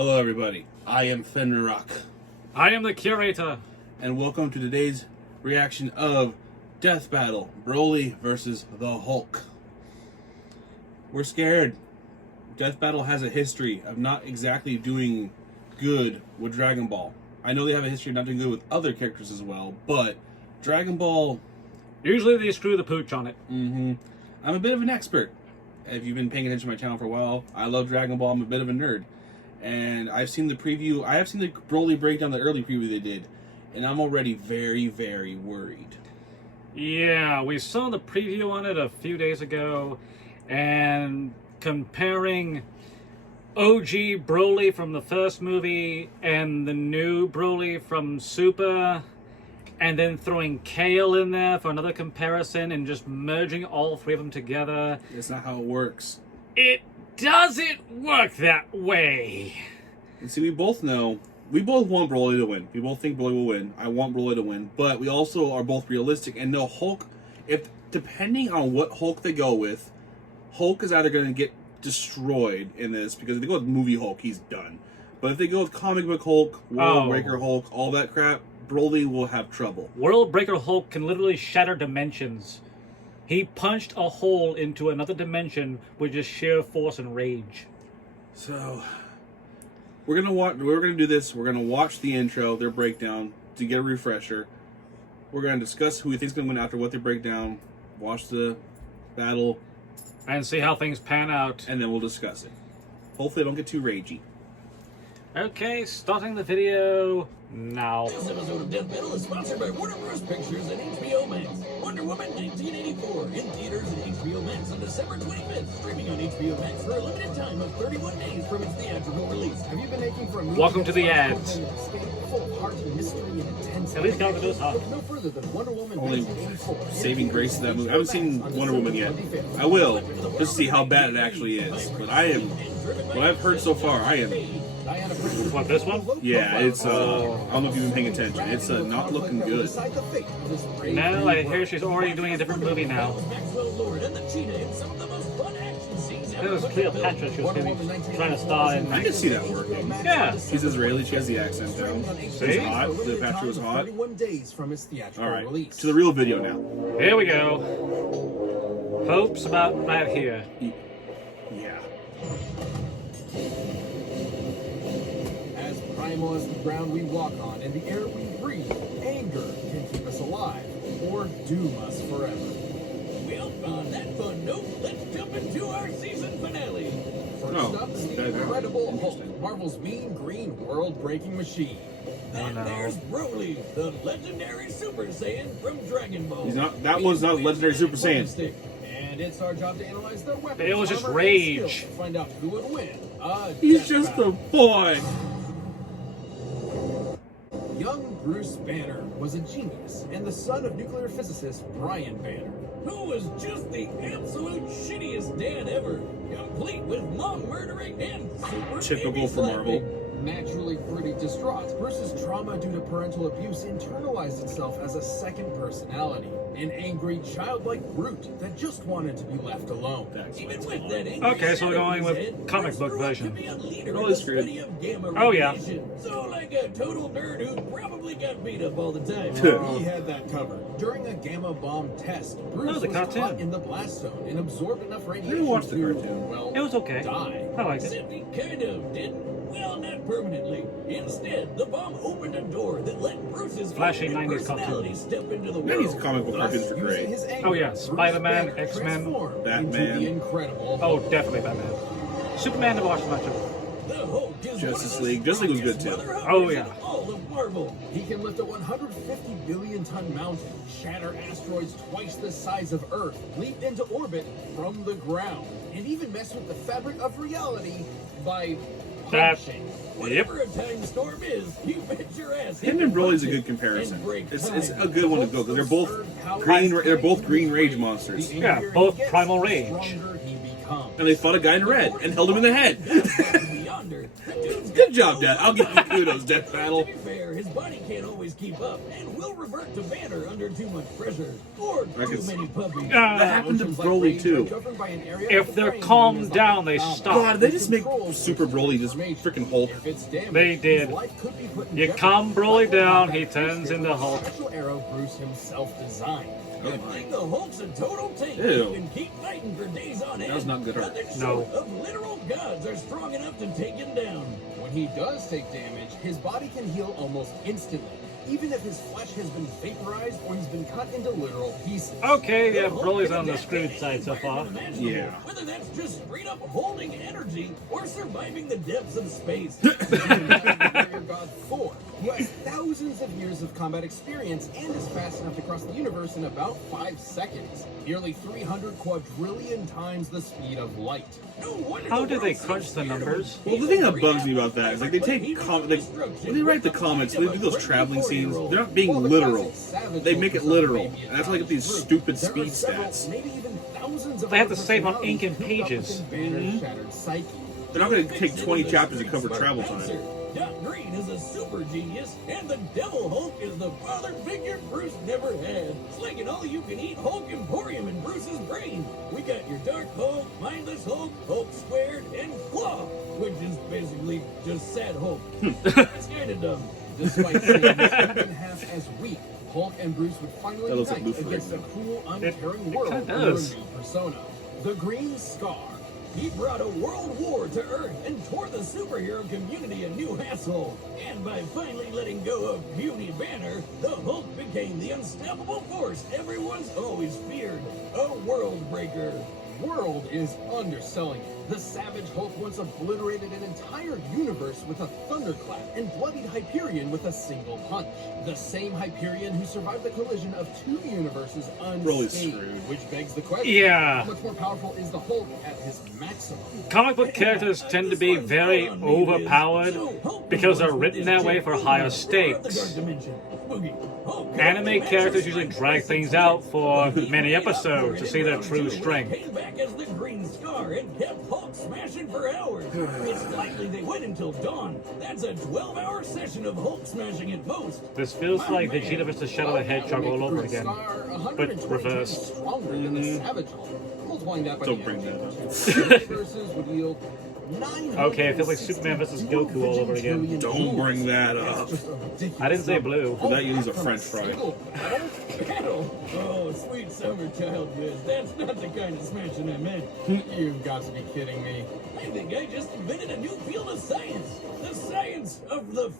Hello everybody, I am Fenrirock, I am the curator. and welcome to today's reaction of Death Battle, Broly versus the Hulk. We're scared. Death Battle has a history of not exactly doing good with Dragon Ball. I know they have a history of not doing good with other characters as well, but Dragon Ball... Usually they screw the pooch on it. I'm a bit of an expert. If you've been paying attention to my channel for a while, I love Dragon Ball, I'm a bit of a nerd. And I've seen the preview, I have seen the Broly breakdown, the early preview they did, and I'm already very, very worried. Yeah, we saw the preview on it a few days ago, and comparing OG Broly from the first movie and the new Broly from Super, and then throwing Kale in there for another comparison and just merging all three of them together. That's not how it works. It doesn't work that way. And see, we both want Broly to win. We both think Broly will win. I want Broly to win, but we also are both realistic and know Hulk, depending on what Hulk they go with, Hulk is either going to get destroyed in this, because if they go with movie Hulk, he's done. But if they go with comic book Hulk, World Breaker Hulk, all that crap, Broly will have trouble. World Breaker Hulk can literally shatter dimensions. He punched a hole into another dimension with just sheer force and rage. So we're gonna do this. We're gonna watch the intro, their breakdown, to get a refresher. We're gonna discuss who we think's gonna win after what they break down, watch the battle, And see how things pan out. and then we'll discuss it. Hopefully, I don't get too ragey. Okay, starting the video now. This episode of Death Battle is sponsored by Warner Bros. Pictures and HBO Max. Wonder Woman 1984 in theaters and HBO Max on December 25th. Streaming on HBO Max for a limited time of 31 days from its theatrical release. Have you been aching for a movie? Welcome to the ads. Full of heart, mystery, and intense. At least got the news off. Look no further than Wonder Woman Only 1984. saving grace to that movie. I haven't seen Wonder Woman yet. I will, just to see how bad it actually is. But what I've heard so far, I am. What, this one? Yeah, it's. I don't know if you've been paying attention. It's not looking good. No, I hear she's already doing a different movie now. It was Cleopatra she was trying to star in. I can see that working. Yeah. She's Israeli. She has the accent down. See? It's hot. Cleopatra was hot. 31 days from its theatrical All right, release. to the real video now. Here we go. Hope's about right here. Yeah. As primal as the ground we walk on and the air we breathe, anger can keep us alive or doom us forever. Well, on that fun note, let's jump into our season finale. First Oh, up, the that- Incredible Hulk, interesting. Marvel's mean green world-breaking machine. And there's Broly, the legendary Super Saiyan from Dragon Ball. He's not. That was not legendary Super Saiyan. And it's our job to analyze their weapons. It was just armor, and rage. skills to find out who would win. He's Death just a battle. boy. Young Bruce Banner was a genius and the son of nuclear physicist Brian Banner. Who was just the absolute shittiest dad ever, complete with mom murdering and super Typical baby for Marvel. slapping. Naturally pretty distraught, Bruce's trauma due to parental abuse internalized itself as a second personality. An angry, childlike brute that just wanted to be left alone. Even with that angry Okay, so we're going with head, comic Bruce book grew up version. to be a leader Oh, in the that's good. study of gamma Oh, yeah. radiation. So like a total nerd who probably got beat up all the time. He had that covered. During a gamma bomb test, Bruce the was cartoon. caught in the blast zone and absorbed enough radiation didn't watch the to, cartoon. well, It was okay. die. I liked it. Except he kind of didn't. Well, not permanently. Instead, the bomb opened a door that let Bruce's Flashy alternate 90s cartoon. personality step into the 90s world. comic book cartoons are Using great. his anger, Oh, yeah, Bruce Spider-Man, Banner X-Men, transformed Batman. into the Incredible Oh, Hulk. definitely Batman. Superman never watched much of it. The Hulk is Justice one of the League. Justice League was good, too. strongest Oh, mother yeah. hunters in all of Marvel. He can lift a 150 billion ton mountain, shatter asteroids twice the size of Earth, leap into orbit from the ground, and even mess with the fabric of reality by That- punching. Whatever a time storm is, you bet your ass. Him and Broly's a good comparison. It's a good one to go because they're both green rage monsters, Yeah, both primal rage. Stronger he becomes. and they fought a guy in red and held him in the head. Beyonder. Good job, Death. I'll give you kudos, Death Battle. To be fair, his body can't always keep up and will revert to Banner under too much pressure or too many puppies. That happened to Broly too. If they're calmed down, they stop. God, they just make Super Broly just freaking Hulk. They did. You calm Broly down, he turns into Hulk. Special arrow Bruce himself designed. Good thing the Hulk's a total tank. Ew. You can keep fighting for days on end. That was not good. Nothing No. short of literal gods are strong enough to take him down. When he does take damage, his body can heal almost instantly, even if his flesh has been vaporized or he's been cut into literal pieces. Okay, yeah, The Hulk Broly's can on the adapt to screwed any side so far. environment imaginable, Yeah. Whether that's just straight up holding energy or surviving the depths of space. Warrior God Thor, who has thousands of years of combat experience and is fast enough to cross the universe in about 5 seconds, nearly 300 quadrillion times the speed of light. No wonder How the do they world crunch seems the scared of him. numbers? Well, the thing that bugs me about that is like they take when they write the comments, they do those traveling scenes. They're not being literal. They make it literal, and that's why I get these stupid There are speed several, stats. maybe even thousands of They have to other save on ink and personalities cooped up pages. within Banner's shattered psyche. They're not going to take 20 chapters to cover travel time. Doc Green is a super genius, and the Devil Hulk is the father figure Bruce never had. Slinging all you can eat Hulk Emporium in Bruce's brain. We got your Dark Hulk, Mindless Hulk, Hulk Squared, and Claw, which is basically just Sad Hulk. It's kind of dumb. Despite saying he's in half as weak, Hulk and Bruce would finally That looks like unite Luffy against a right cruel, It uncaring world kinda under a does. new persona. The Green Scar. He brought a world war to Earth and tore the superhero community a new hassle. And by finally letting go of puny Banner, the Hulk became the unstoppable force everyone's always feared. A world breaker. World is underselling it. The Savage Hulk once obliterated an entire universe with a thunderclap and bloodied Hyperion with a single punch. The same Hyperion who survived the collision of 2 universes Broly's unscathed. screwed. Which begs the question, Yeah. how much more powerful is the Hulk at his maximum? Comic book characters tend to be very overpowered because they're written that way for higher stakes. Anime characters usually drag things out for many episodes to see their true strength. Came back as the Green Scar and kept Hulk smashing for hours. It's likely they went until dawn. That's a 12-hour session of Hulk smashing at most. This feels like Vegeta vs. Shadow the Hedgehog all over again. But reversed. Stronger than the Savage Hulk. Multiplying that by Don't the bring that up. versus would yield Okay, it feels like Superman versus Goku all over again. Don't bring that up. I didn't say blue. For that you use a French fry. Battle? Oh, sweet summer child whiz. That's not the kind of smashing I meant. You've got to be kidding me. I think I just invented a new field of science. The science of the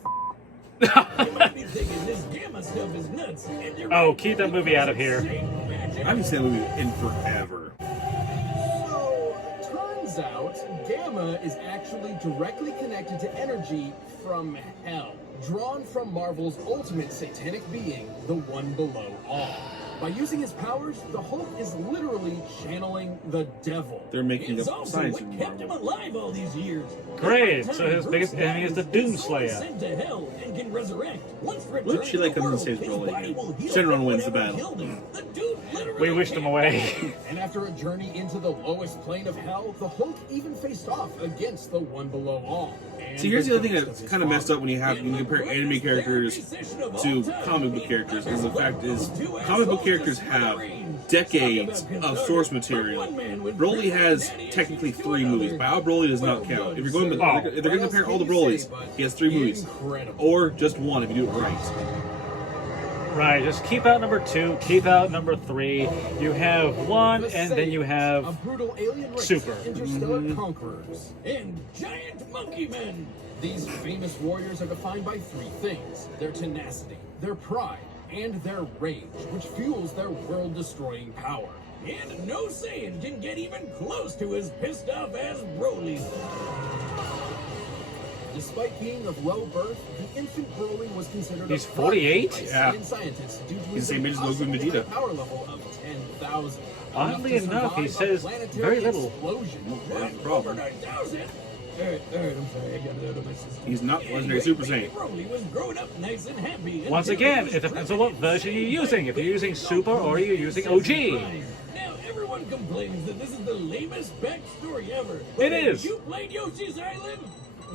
You might be thinking this gamma stuff is nuts. And you're Oh, right. keep that movie out of here. I haven't seen that movie in forever. So, turns out, gamma is actually directly connected to energy from hell, drawn from Marvel's ultimate satanic being, the One Below All. By using his powers, the Hulk is literally channeling the devil. They're making It's up also science what in kept him Marvel. alive all these years. Great, Every so time his Bruce biggest enemy is the dies, his soul Doomslayer. sent to hell and can resurrect. Once What returned if she to like the comes and world, saves his Broly body again? will heal Shenron from wins the whatever battle. killed him. The dude literally We wished him can't away. And after a journey into the lowest plane of hell, the Hulk even faced off against the One Below All. And See, here's the other thing ghost that's of kind of his messed up when you compare anime characters to comic book characters, is the fact is comic book characters have decades of source material. Broly has technically 3 movies. Bio Broly does not count. If you're going, if they're going to compare all the Brolys, he has 3 movies, Incredible. or just 1 if you do it right. Right, just keep out number 2, keep out number 3. You have 1, The and then you Saiyans, have a brutal alien race, Super. interstellar conquerors. And giant monkey men. These famous warriors are defined by 3 things: their tenacity, their pride, and their rage, which fuels their world-destroying power. And no Saiyan can get even close to as pissed off as Broly. Despite being of low birth, the infant Broly was considered He's a 48? prodigy by Yeah. Saiyan scientists due to He's his the same age as Goku and impossibly Vegeta. high power level of 10,000. Oddly to enough, he survive a says planetary very little. explosion. Yeah, Over problem. 9,000? Alright, I'm sorry, I got it out of my system. He's not legendary Super Baby Saiyan. Broly was growing up nice and happy. Once until again, he it was depends on what version you're using. If you're using Super or you're using Now OG. everyone complains that this is the lamest backstory ever. It is. You played Yoshi's Island?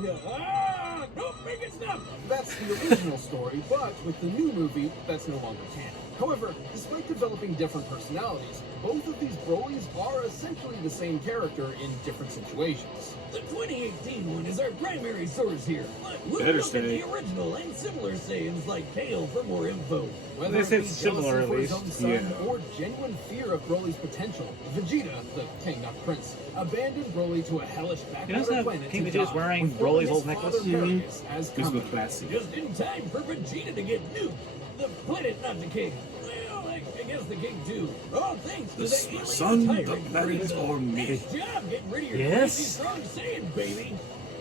Don't make it stop! That's the original story, but with the new movie, that's no longer canon. However, despite developing different personalities, both of these Brolys are essentially the same character in different situations. The 2018 one is our primary source here, but we'll Better look at stay. the original and similar Saiyans like Kale for more info. Whether They it said be similar, jealousy at for his own least. son Yeah. or genuine fear of Broly's potential, Vegeta, the king not prince, abandoned Broly to a hellish notice backwater that planet King to Vegeta's die, wearing with only Broly's his old father necklace? Paragus as This was company. classic. Just in time for Vegeta to get nuked. The planet, not the king. Well, I guess the king too. All thanks to The the alien sun, the tyrant planet, Frieza. or me. Nice job getting rid of your Yes. crazy strong Saiyan, baby.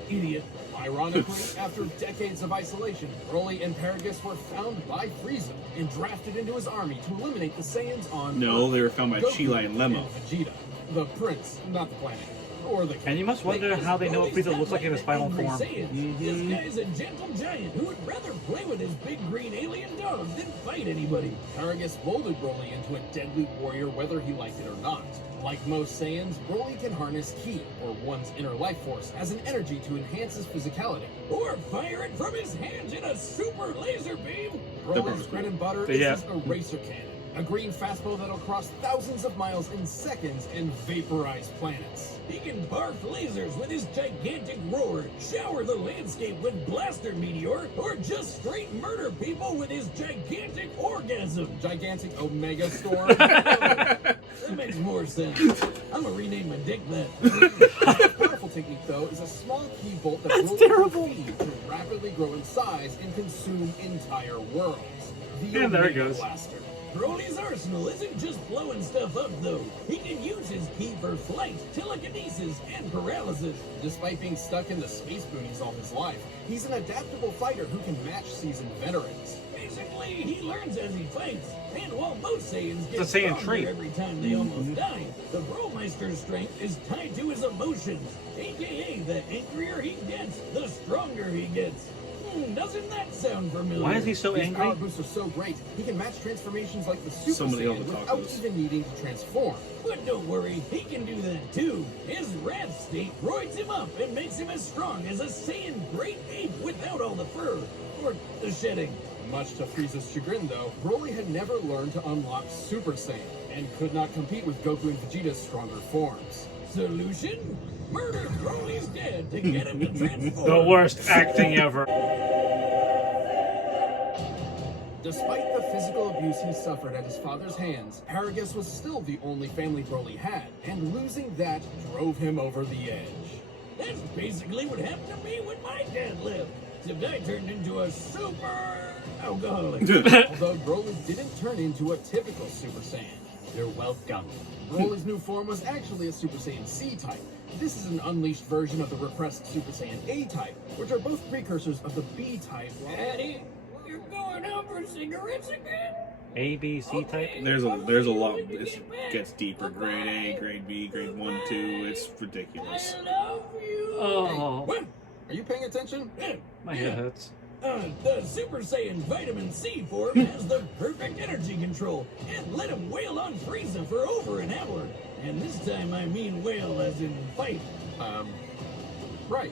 Idiot. Ironically, after decades of isolation, Broly and Paragus were found by Frieza and drafted into his army to eliminate the Saiyans on No, Earth. they were found by Goku Chila and Lemma. Vegeta, the prince, not the planet, or the king. And you must wonder how they know what Frieza looks like in his final Angry form. Saiyans. This guy's a gentle giant who would rather play with his big green alien dog than fight anybody. Paragus molded Broly into a deadly warrior whether he liked it or not. Like most Saiyans, Broly can harness Ki, or one's inner life force, as an energy to enhance his physicality. Or fire it from his hands in a super laser beam. Broly's bread and butter is Yeah. his eraser cannon, a green fastball that'll cross thousands of miles in seconds and vaporize planets. He can barf lasers with his gigantic roar, shower the landscape with blaster meteor, or just straight murder people with his gigantic orgasm. Gigantic Omega Storm. That makes more sense. I'm gonna rename my dick that. A powerful technique, though, is a small key bolt that That's Broly terrible. can feed to rapidly grow in size and consume entire worlds. The And there it Omega goes. Blaster. Broly's arsenal isn't just blowing stuff up, though. He can use his key for flight, telekinesis, and paralysis. Despite being stuck in the space boonies all his life, he's an adaptable fighter who can match seasoned veterans. Basically, he learns as he fights. And while most Saiyans get It's a Saiyan stronger trait. every time they almost die, the Bromeister's strength is tied to his emotions. AKA, the angrier he gets, the stronger he gets. Doesn't that sound familiar? Why is he so His angry? power boosts are so great, he can match transformations like the Super So many Saiyan other without tacos. even needing to transform. But don't worry, he can do that too. His wrath state roids him up and makes him as strong as a Saiyan great ape without all the fur. Or the shedding. Much to Frieza's chagrin, though, Broly had never learned to unlock Super Saiyan and could not compete with Goku and Vegeta's stronger forms. Solution? Murder Broly's dead to get him to transform. The worst acting ever. Despite the physical abuse he suffered at his father's hands, Paragus was still the only family Broly had, and losing that drove him over the edge. That's basically what happened to me when my dad left. Except I turned into a super alcoholic. Although Broly didn't turn into a typical Super Saiyan. You're welcome. Broly's new form was actually a Super Saiyan C-type. This is an unleashed version of the repressed Super Saiyan A-type, which are both precursors of the B-type. Daddy, you're going out for cigarettes again? A, B, C type? There's a lot. It gets deeper. Grade A, grade B, grade 1, 2. It's ridiculous. I love you. Oh, What? Are you paying attention? my head hurts. The Super Saiyan Vitamin C form has the perfect energy control and let him wail on Frieza for over an hour. And this time I mean wail as in fight. Right.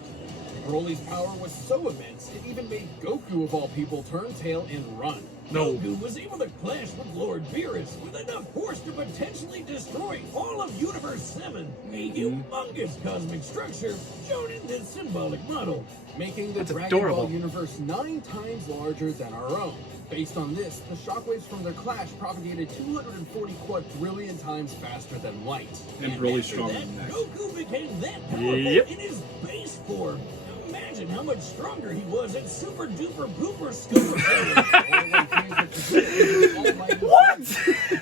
Broly's power was so immense, it even made Goku, of all people, turn tail and run. No. Goku was able to clash with Lord Beerus with enough force to potentially destroy all of Universe 7, a humongous cosmic structure shown in this symbolic model. Making the That's Dragon adorable. Ball universe 9 times larger than our own. Based on this, the shockwaves from their clash propagated 240 quadrillion times faster than light. And Broly's after stronger that, than that. Goku became that powerful Yep. in his base form. Imagine how much stronger he was at Super Duper Pooper Scooper What?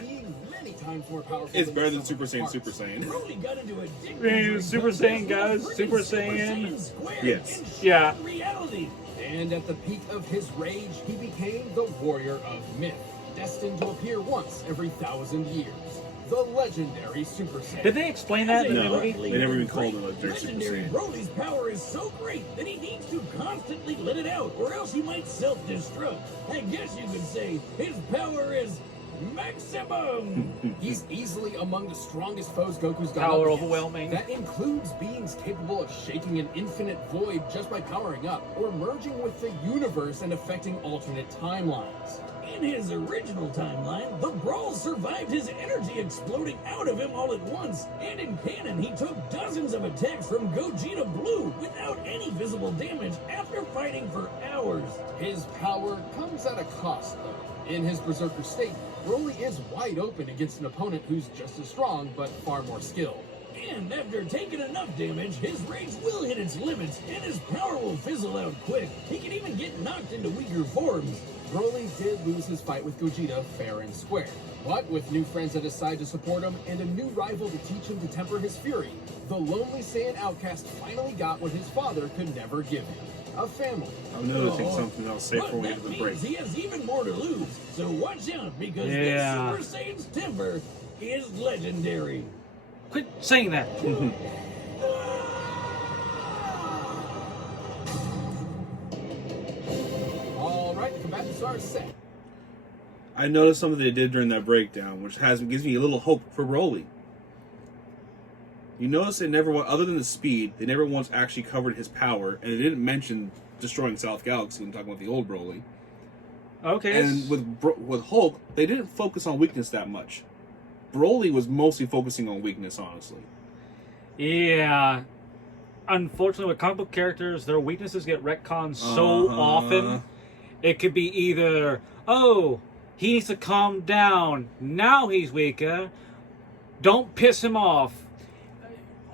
Being many times more powerful. It's than better the than Super sum Saiyan, of Super parts. Saiyan. Broly got into a dick Hey, Super Saiyan, guys, Super Saiyan. Yes. Yeah. Reality. And at the peak of his rage, he became the warrior of myth, destined to appear once every 1,000 years. The legendary Super Saiyan. Did they explain that in the No. movie? They never even called him a Super Legendary Saiyan. Broly's power is so great that he needs to constantly let it out, or else he might self-destruct. I guess you could say his power is Maximum! He's easily among the strongest foes Goku's got Power up against. overwhelming. That includes beings capable of shaking an infinite void just by powering up, or merging with the universe and affecting alternate timelines. In his original timeline, the Brawl survived his energy exploding out of him all at once, and in canon, he took dozens of attacks from Gogeta Blue without any visible damage after fighting for hours. His power comes at a cost, though. In his Berserker state, Broly is wide open against an opponent who's just as strong, but far more skilled. And after taking enough damage, his rage will hit its limits, and his power will fizzle out quick. He can even get knocked into weaker forms. Broly did lose his fight with Gogeta fair and square, but with new friends at his side to support him and a new rival to teach him to temper his fury, the lonely Saiyan outcast finally got what his father could never give him: a family. I'm noticing something I'll say before we But get to that the break. means he has even more to lose, so watch out, because Yeah. this Super Saiyan's temper is legendary. Quit saying that. All right, the combatants are set. I noticed something they did during that breakdown, which gives me a little hope for Broly. You notice they never, other than the speed, they never once actually covered his power, and they didn't mention destroying South Galaxy when talking about the old Broly. Okay. And with Hulk, they didn't focus on weakness that much. Broly was mostly focusing on weakness, honestly. Yeah. Unfortunately, with comic book characters, their weaknesses get retconned so often. It could be either, oh, he needs to calm down. Now he's weaker. Don't piss him off.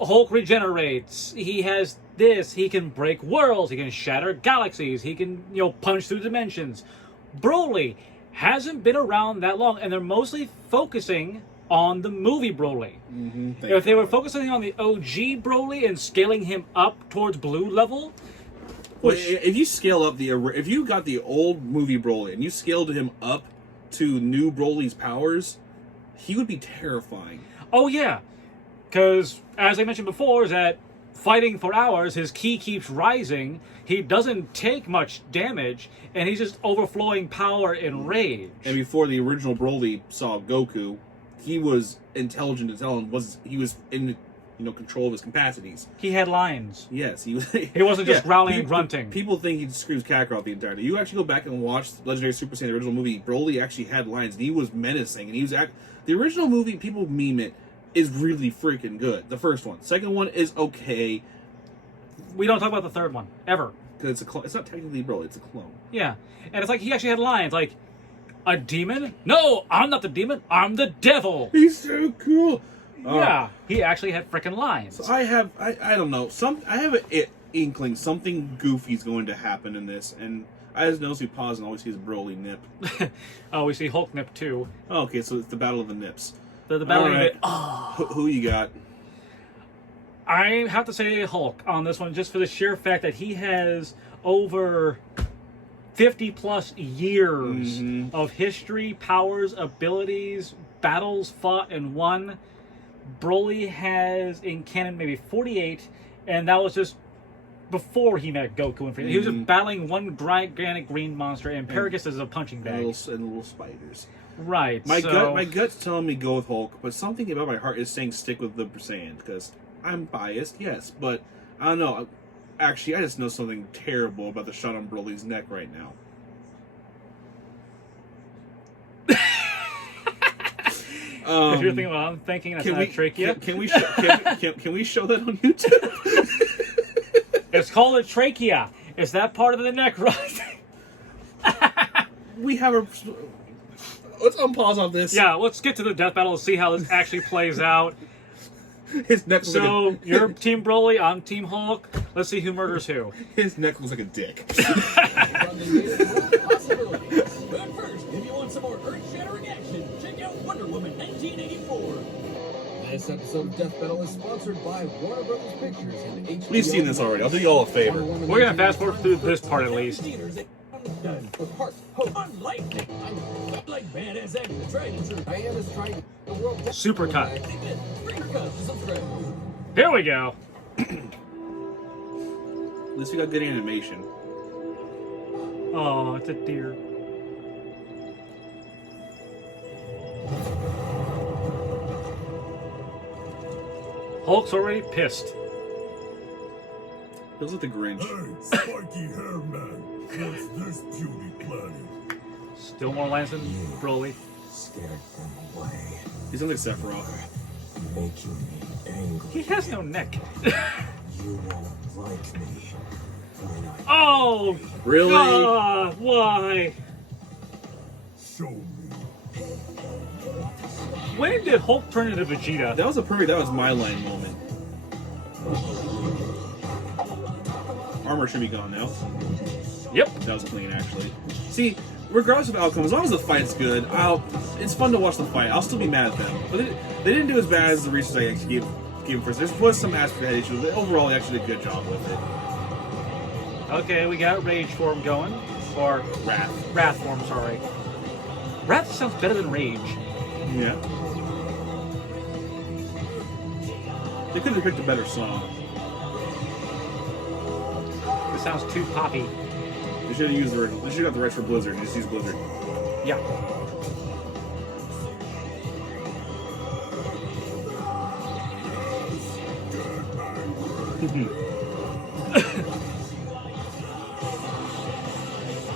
Hulk regenerates. He has this. He can break worlds. He can shatter galaxies. He can, punch through dimensions. Broly hasn't been around that long, and they're mostly focusing on the movie Broly. If they were focusing on the OG Broly and scaling him up towards blue level, Well, if you scale up if you got the old movie Broly and you scaled him up to new Broly's powers, he would be terrifying. oh yeah, because as I mentioned before, is that fighting for hours, his ki keeps rising. He doesn't take much damage, and he's just overflowing power and rage. And before the original Broly saw Goku, he was intelligent to tell him he was in control of his capacities. He had lines. Yes, he was. He wasn't just growling and grunting. People think he screams Kakarot the entire day. You actually go back and watch Legendary Super Saiyan, the original movie. Broly actually had lines, and he was menacing. And he was the original movie. People meme it is really freaking good. The first one, second one is okay. We don't talk about the third one ever. Because it's a clone. It's not technically Broly. It's a clone. Yeah, and it's like he actually had lines like, "A demon? No, I'm not the demon. I'm the devil." He's so cool. Yeah, he actually had freaking lines. So I don't know. I have an inkling something goofy's going to happen in this, and I just notice we pause and always see his Broly nip. Oh, we see Hulk nip too. Oh, okay, so it's the Battle of the Nips. The battle All right. of it. Who you got? I have to say Hulk on this one, just for the sheer fact that he has over 50 plus years of history, powers, abilities, battles fought and won. Broly has in canon maybe 48, and that was just before he met Goku and Frieza. He was just battling one gigantic green monster, and Paragus is a punching bag. And little spiders. Right. My gut's telling me go with Hulk, but something about my heart is saying stick with the Saiyan, because I'm biased, yes, but I don't know. Actually, I just know something terrible about the shot on Broly's neck right now. If you're thinking what I'm thinking, that's not a trachea. Can we show that on YouTube? It's called a trachea. Is that part of the neck, right? We have a... Let's unpause on this. Yeah, let's get to the death battle and see how this actually plays out. His neck looks So, like you're Team Broly, I'm Team Hulk. Let's see who murders who. his neck looks like a dick. From the year of possibilities. But first, if you want some more earth-shattering action, check out Wonder Woman 1984. This episode of Death Battle is sponsored by Warner Brothers Pictures and HBO. We've seen this already. I'll do y'all a favor. We're gonna fast forward through this part at least. With heart, hope, Unlikely. I'm like badass action, tried and true. Diana's trying the world. Super cut. Bring your cups to subscribe. Here we go. At least we got good animation. Oh, it's a deer. Hulk's already pissed. Feels like the Grinch. Hey, spiky hair man, what's this beauty planning? Still more lines than Broly. Scared them away, He sounds like Sephiroth. making me angry. He has no neck. You won't like me when I Oh! Really? Why? show me. When did Hulk turn into Vegeta? That was a perfect. That was my line moment. Armor should be gone now. Yep. That was clean, actually. See, regardless of outcome, as long as the fight's good, it's fun to watch the fight. I'll still be mad at them, but they didn't do as bad as the reasons I actually gave first. There was some aspect of issues, but overall, they actually did a good job with it. Okay, we got Rage form going. Or Wrath form, sorry. Wrath sounds better than Rage. Yeah. They could have picked a better song. This sounds too poppy. They should have used the. They should have got the rights for Blizzard and just use Blizzard. Yeah.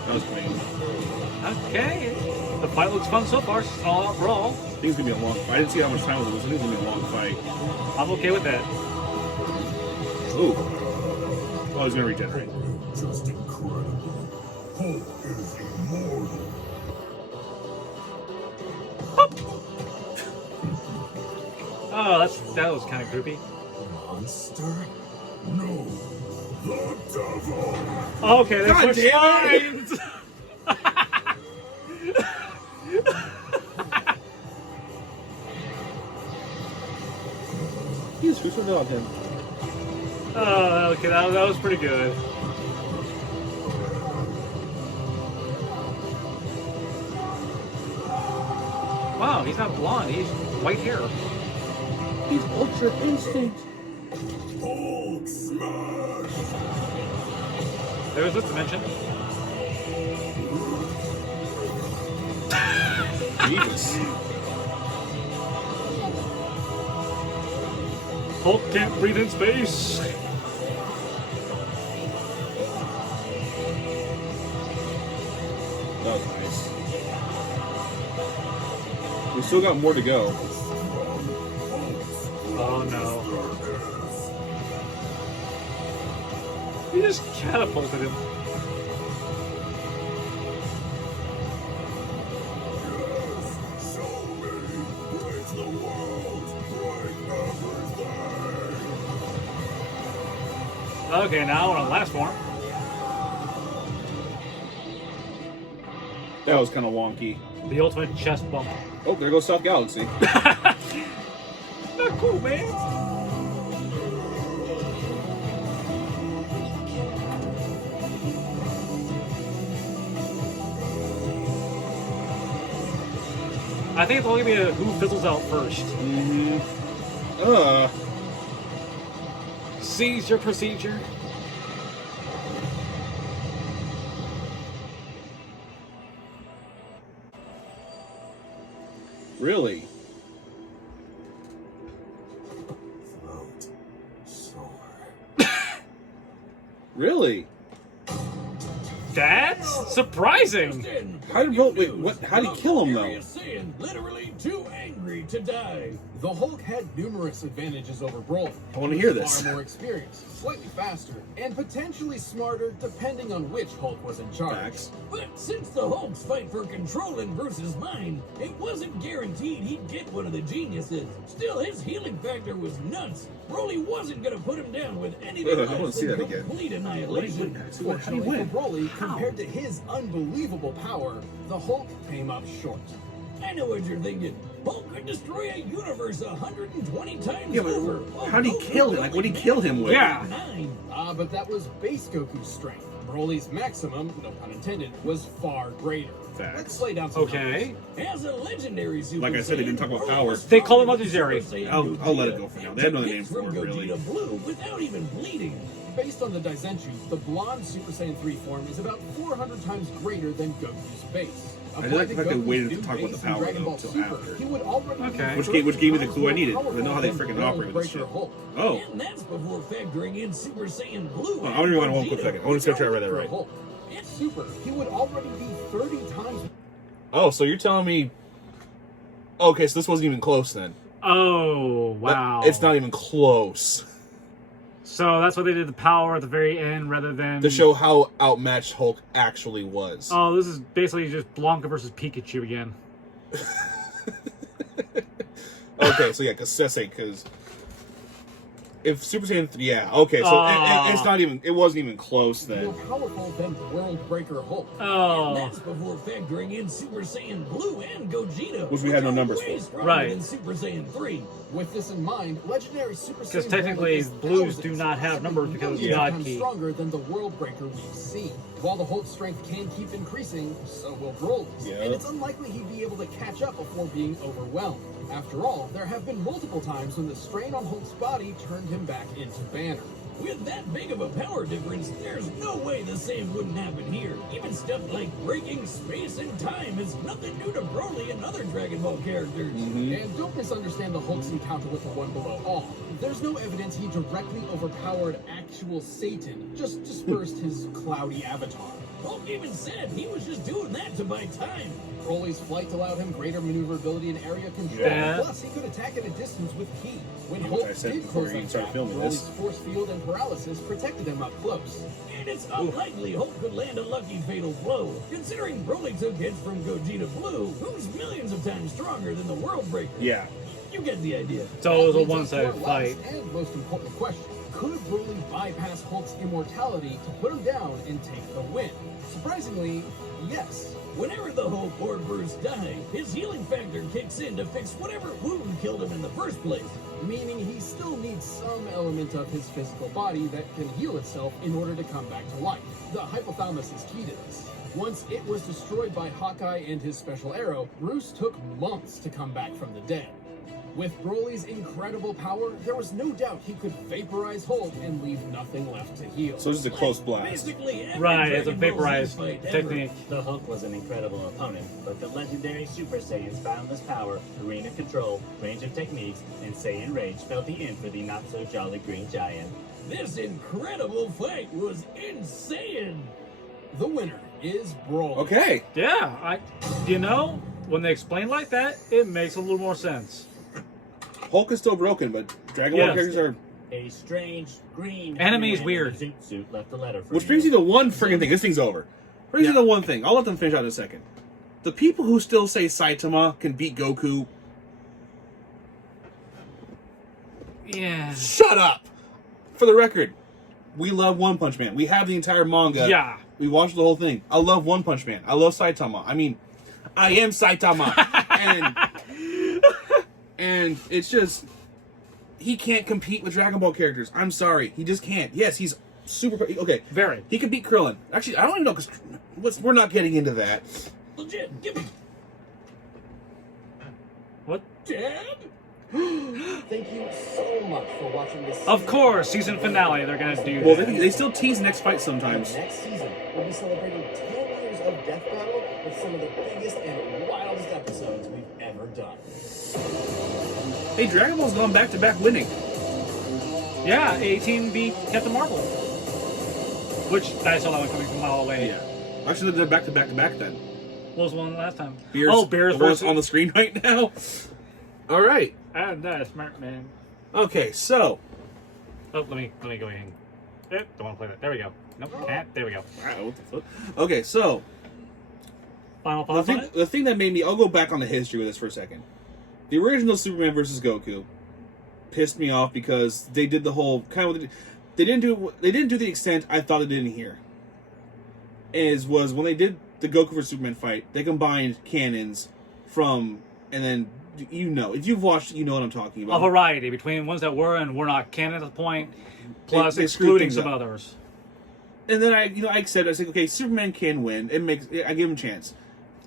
That was clean. Okay. The fight looks fun so far. It's an all-out brawl. I think it's gonna be a long fight. I didn't see how much time it was. I think it's gonna be a long fight. I'm okay with that. Ooh. Oh, he's gonna regenerate. Just incredible. Hulk is immortal. Oh, that was kind of creepy. Monster? No, the devil. Okay, that's God what damn shines. He's who's on him? Oh, okay, that was pretty good. Wow, he's not blonde. He's white hair. He's Ultra Instinct. Hulk smash. There's this dimension. Jesus. Hulk can't breathe in space. That was nice. We still got more to go. Oh no. He just catapulted him. Show me. Break the world. Break everything. Okay, now on last form. That was kind of wonky. The ultimate chest bump. Oh, there goes South Galaxy. Not cool, man. I think it's only gonna be a who fizzles out first. Seize your procedure. Really? Throat sore. Really? That's surprising. How did wait? What? How did he kill him though? Literally too angry to die. The Hulk had numerous advantages over Broly. I want to hear this. Far more experienced, slightly faster, and potentially smarter depending on which Hulk was in charge. Facts. But since the Hulk's fight for control in Bruce's mind, it wasn't guaranteed he'd get one of the geniuses. Still, his healing factor was nuts. Broly wasn't gonna put him down with anything I wanna less see than that again. complete annihilation. How do you Fortunately win? for Broly, compared to his unbelievable power, the Hulk came up short. I know what you're thinking. Hulk could destroy a universe 120 times Yeah, but over. how did he kill him? Like, what did he kill him with? Yeah. But that was base Goku's strength. Broly's maximum, no pun intended, was far greater. Facts. Let's lay down some Okay. As a legendary Super Like I said, they didn't talk about power. They call him legendary. I'll let it go for now. They had another name for it, From really. Gogeta Blue without even bleeding. Based on the Daizenshuu, the blonde Super Saiyan 3 form is about 400 times greater than Goku's base. I did like the fact they waited to talk about the power though until after. He would already Okay. Which gave me the clue I needed. I know how they freaking operate this shit. Oh. And that's before factoring in Super Saiyan Blue. I want to rewind one quick second. I want to make sure I read that right. And Super, he would already be 30 times. Oh, so you're telling me... Okay, so this wasn't even close then. Oh, wow. It's not even close. So that's why they did the power at the very end rather than... To show how outmatched Hulk actually was. Oh, this is basically just Blanca versus Pikachu again. Okay, so yeah, because if Super Saiyan 3, yeah, okay, so it's not even, it wasn't even close then. More powerful than World Breaker Hulk. Oh. And that's before factoring in Super Saiyan Blue and Gogeta, Which we had no numbers way for. stronger Right. than Super Saiyan 3. With this in mind, legendary Super Saiyan Because technically, is blues thousands, do not have numbers because it's Yeah. God times key. stronger than the World Breaker we've seen. While the Hulk's strength can keep increasing, so will Broly's. Yeah. And it's unlikely he'd be able to catch up before being overwhelmed. After all, there have been multiple times when the strain on Hulk's body turned him back into Banner. With that big of a power difference, there's no way the same wouldn't happen here. Even stuff like breaking space and time is nothing new to Broly and other Dragon Ball characters. And don't misunderstand the Hulk's encounter with the One Below All. There's no evidence he directly overpowered actual Satan, just dispersed his cloudy avatar. Hulk even said he was just doing that to buy time. Broly's flight allowed him greater maneuverability and area control. Yeah. Plus, he could attack at a distance with ki. When Yeah, Hulk which I said did before close you up started back, filming Broly's this. force field and paralysis protected him up close. And it's unlikely Hulk could land a lucky fatal blow, considering Broly took hits from Gogeta Blue, who's millions of times stronger than the World Breaker. Yeah. You get the idea. So it was a That leads us to one-sided our fight. last and most important question. Could Broly bypass Hulk's immortality to put him down and take the win? Surprisingly, yes. Whenever the Hulk or Bruce die, his healing factor kicks in to fix whatever wound killed him in the first place. Meaning he still needs some element of his physical body that can heal itself in order to come back to life. The hypothalamus is key to this. Once it was destroyed by Hawkeye and his special arrow, Bruce took months to come back from the dead. With Broly's incredible power, there was no doubt he could vaporize Hulk and leave nothing left to heal. So this is a close blast. Basically, every Right, it's a Dragon Ball Z vaporized fight ever. technique. The Hulk was an incredible opponent, but the legendary Super Saiyans' boundless power, arena control, range of techniques, and Saiyan rage spelled the end for the not-so-jolly Green Giant. This incredible fight was insane. The winner is Broly. Okay. Yeah, you know, when they explain like that, it makes a little more sense. Hulk is still broken, but Dragon Ball Yes. characters are... A strange green Enemy's man weird. in a zoot suit left a letter for Which brings you to one friggin' thing. This thing's over. Brings you Yeah. to one thing. I'll let them finish out in a second. The people who still say Saitama can beat Goku, Yeah. shut up! For the record, we love One Punch Man. We have the entire manga. Yeah. We watched the whole thing. I love One Punch Man. I love Saitama. I mean, I am Saitama. and it's just, he can't compete with Dragon Ball characters. I'm sorry. He just can't. Yes, he's super... Okay. Very. He can beat Krillin. Actually, I don't even know, because we're not getting into that. Legit, give me What? Dad? Thank you so much for watching this. Of course, season finale, they're gonna do Well, that. they still tease next fight sometimes. Next season, we'll be celebrating 10 years of Death Battle with some of the biggest and wildest episodes we've ever done. Hey, Dragon Ball's gone back-to-back winning. Yeah, 18 beat Captain Marvel. Which, I saw that one coming from a mile away. Yeah. Actually, they're back-to-back then. What was the one last time? Beer's, Beer's the one versus... on the screen right now. All right. I'm not a smart man. Okay, so... Oh, let me go in. Don't want to play that. There we go. Nope, can't. There we go. Wow, what the fuck? Okay, so... Final thoughts on it? The thing that made me... I'll go back on the history with this for a second. The original Superman versus Goku pissed me off because they did the whole... They didn't do the extent I thought they did in here. Was when they did the Goku versus Superman fight, they combined cannons from... And then, you know, if you've watched, you know what I'm talking about. A variety between ones that were and were not canon at the point, plus They screwed excluding things some up. others. And then I said, okay, Superman can win. I give him a chance.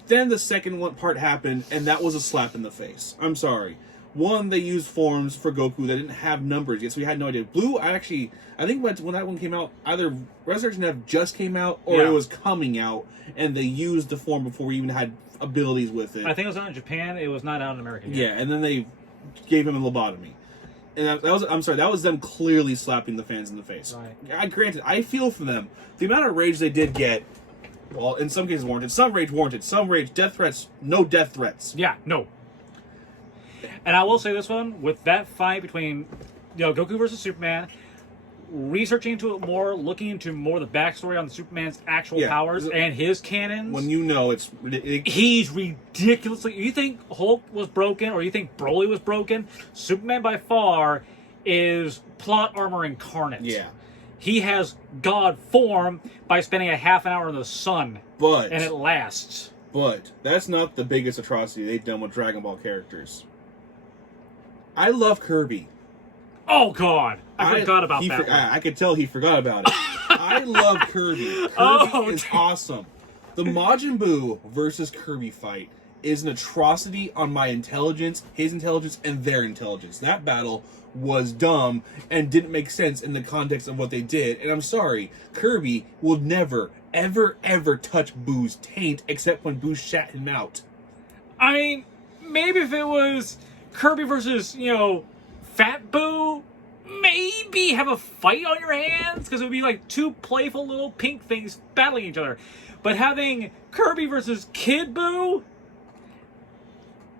Then the second part happened, and that was a slap in the face. I'm sorry. One, they used forms for Goku that didn't have numbers yet, so we had no idea. Blue, I think when that one came out, either Resurrection F just came out or Yeah. it was coming out, and they used the form before we even had abilities with it. I think it was out in Japan. It was not out in America yet. Yeah, and then they gave him a lobotomy. And that was them clearly slapping the fans in the face. Right. Granted, I feel for them. The amount of rage they did get, well, in some cases warranted. Some rage warranted. Some rage, death threats, no death threats. Yeah, no. And I will say this one, with that fight between Goku versus Superman, researching into it more, looking into more the backstory on Superman's actual powers and his cannons. When you know he's ridiculously... You think Hulk was broken or you think Broly was broken? Superman by far is plot armor incarnate. Yeah. He has God form by spending a half an hour in the sun. And it lasts. But that's not the biggest atrocity they've done with Dragon Ball characters. I love Kirby. Oh, God. I forgot about that one. I could tell he forgot about it. I love Kirby. Kirby is awesome. The Majin Buu versus Kirby fight is an atrocity on my intelligence, his intelligence, and their intelligence. That battle was dumb and didn't make sense in the context of what they did. And I'm sorry, Kirby will never, ever, ever touch Buu's taint except when Buu shat him out. I mean, maybe if it was Kirby versus, Fat Buu, maybe have a fight on your hands, because it would be like two playful little pink things battling each other. But having Kirby versus Kid Buu,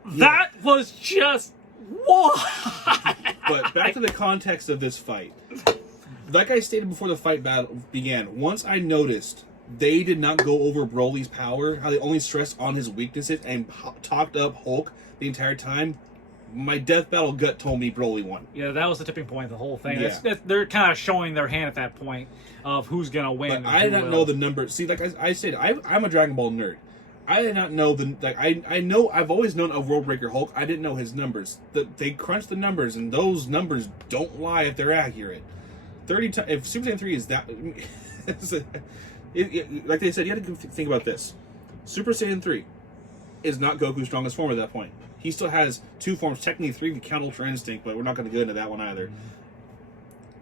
that was just what? But back to the context of this fight. Like I stated before the fight battle began, once I noticed they did not go over Broly's power, how they only stressed on his weaknesses and talked up Hulk the entire time, my death battle gut told me Broly won. Yeah, that was the tipping point of the whole thing. Yeah. They're kind of showing their hand at that point of who's going to win. But I did not know the number. See, like I said, I'm a Dragon Ball nerd. I did not know I know, I've always known of World Breaker Hulk. I didn't know his numbers. They crunched the numbers, and those numbers don't lie if they're accurate. 30 times, if Super Saiyan 3 is that, like they said, you have to think about this. Super Saiyan 3 is not Goku's strongest form at that point. He still has two forms, technically three if you count Ultra Instinct, but we're not going to get into that one either.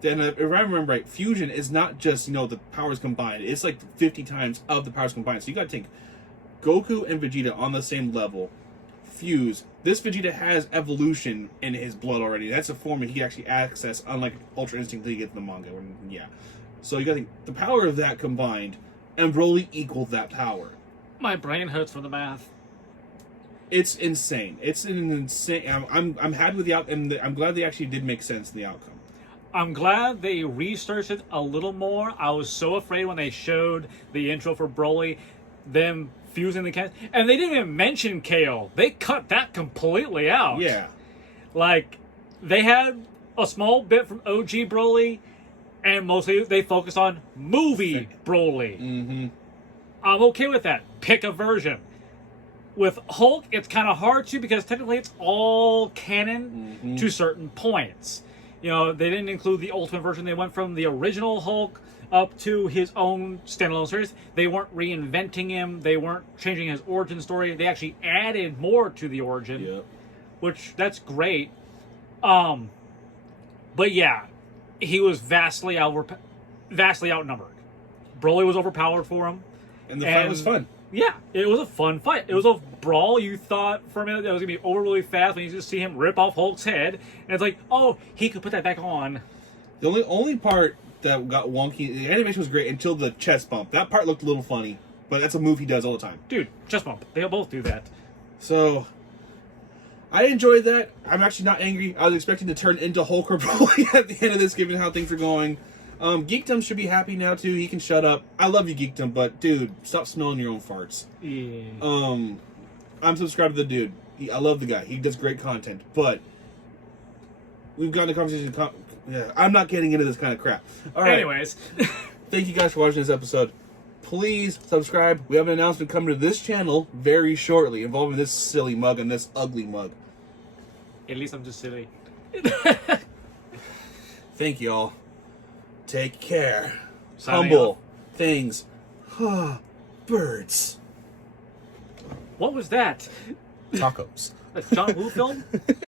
Then, if I remember right, Fusion is not just, the powers combined. It's like 50 times of the powers combined. So you got to think, Goku and Vegeta on the same level, fuse. This Vegeta has evolution in his blood already. That's a form that he can actually access, unlike Ultra Instinct that you get in the manga. Yeah. So you got to think, the power of that combined, and Broly equaled that power. My brain hurts from the math. It's insane. It's an insane. I'm happy with the outcome. I'm glad they actually did make sense in the outcome. I'm glad they researched it a little more. I was so afraid when they showed the intro for Broly, them fusing the cats, and they didn't even mention KO. They cut that completely out. Yeah. Like, they had a small bit from OG Broly, and mostly they focused on movie Broly. Mm-hmm. I'm okay with that. Pick a version. With Hulk, it's kind of hard to, because technically it's all canon to certain points. They didn't include the Ultimate version. They went from the original Hulk up to his own standalone series. They weren't reinventing him. They weren't changing his origin story. They actually added more to the origin, which that's great. But yeah, he was vastly outnumbered. Broly was overpowered for him. And the fight was fun. Yeah, it was a fun fight. It was a brawl. You thought for a minute that it was going to be over really fast when you just see him rip off Hulk's head. And it's like, oh, he could put that back on. The only part that got wonky, the animation was great until the chest bump. That part looked a little funny, but that's a move he does all the time. Dude, chest bump. They both do that. So, I enjoyed that. I'm actually not angry. I was expecting to turn into Hulk or Broly at the end of this, given how things are going. Geekdom should be happy now, too. He can shut up. I love you, Geekdom, but, dude, stop smelling your own farts. Yeah. I'm subscribed to the dude. I love the guy. He does great content, but we've gotten a conversation. I'm not getting into this kind of crap. All right. Anyways. Thank you guys for watching this episode. Please subscribe. We have an announcement coming to this channel very shortly involving this silly mug and this ugly mug. At least I'm just silly. Thank you all. Take care. Signing Humble off. things. Birds. What was that? Tacos. A John Woo film?